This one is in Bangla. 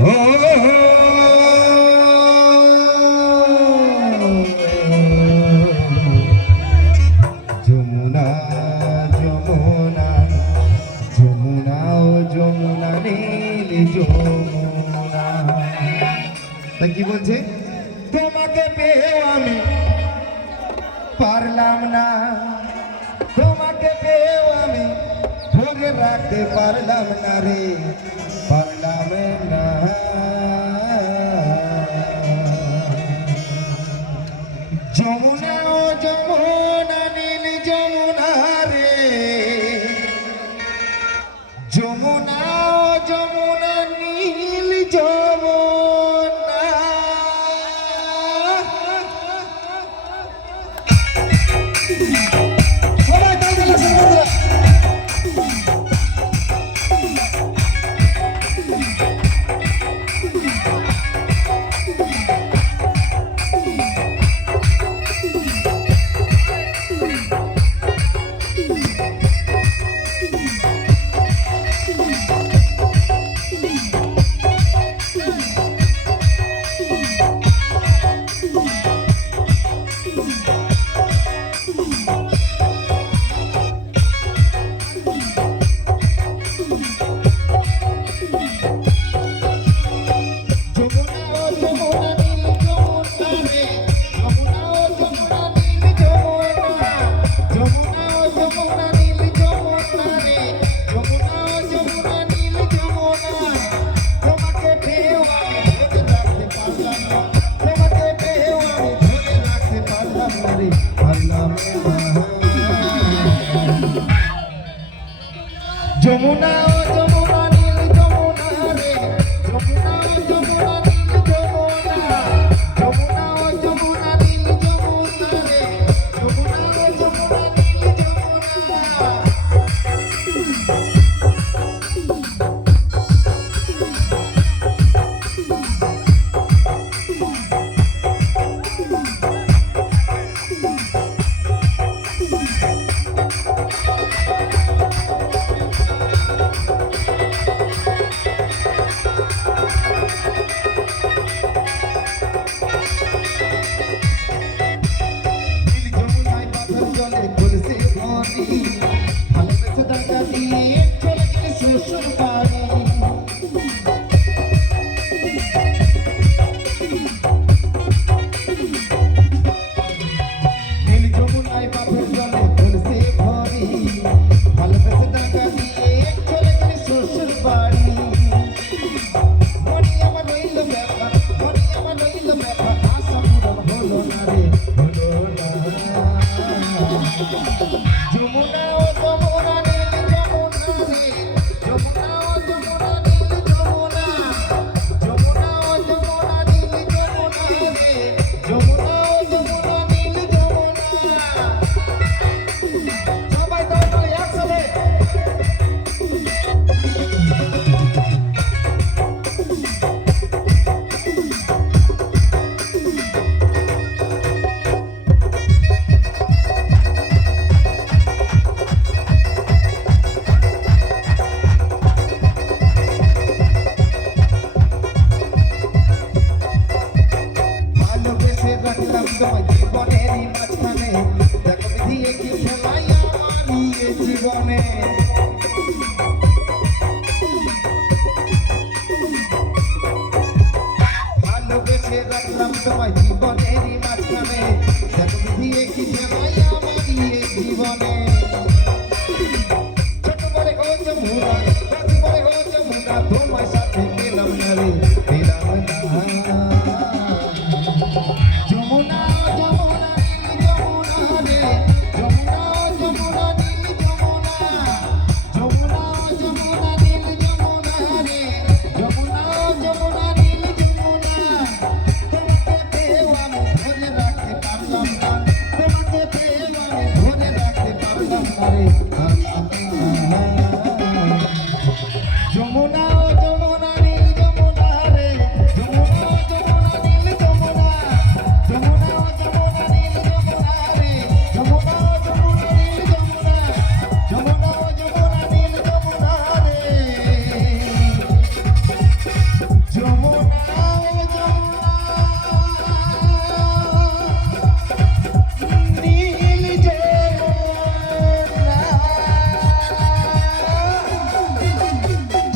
ও যমুনা যমুনা যমুনা ও যমুনা নীল যমুনা। তা কি বলছে? তোমাকে পেয়েও আমি পারলাম না, তোমাকে পেয়েও আমি ধরে রাখতে পারলাম না রে, পারলাম না। যমুনা ও যমুনা নীল যমুনা রে, যমুনা ও যমুনা নীল যমুনা। সবাই তাই গেল সবাই। যমুনা ও যমুনা নীল যমুনা রে, যমুনা ও যমুনা নীল যমুনা, যমুনা ও যমুনা নীল যমুনা রে, যমুনা ও যমুনা নীল যমুনা। যমুনা ও যমুনা নীল যমুনা রে, যমুনা ও যমুনা নীল যমুনা, যমুনা ও যমুনা নীল যমুনা রে, যমুনা ও যমুনা নীল যমুনা। সবাই তাহলে একসাথে রাখলাম তোমায় জীবনেরই মাঝখানে, দেখো দিয়ে কি খেলাই আমার জীবনে। ভালোবেসে রাখলাম তোমায় জীবনেরই মাঝখানে, দেখো দিয়ে কি খেলাই আমার জীবনে। ছোট বড় ও যমুনা, রাজি বড় ও যমুনা, তোমায় সাথে পেলাম না রে, পেলাম না।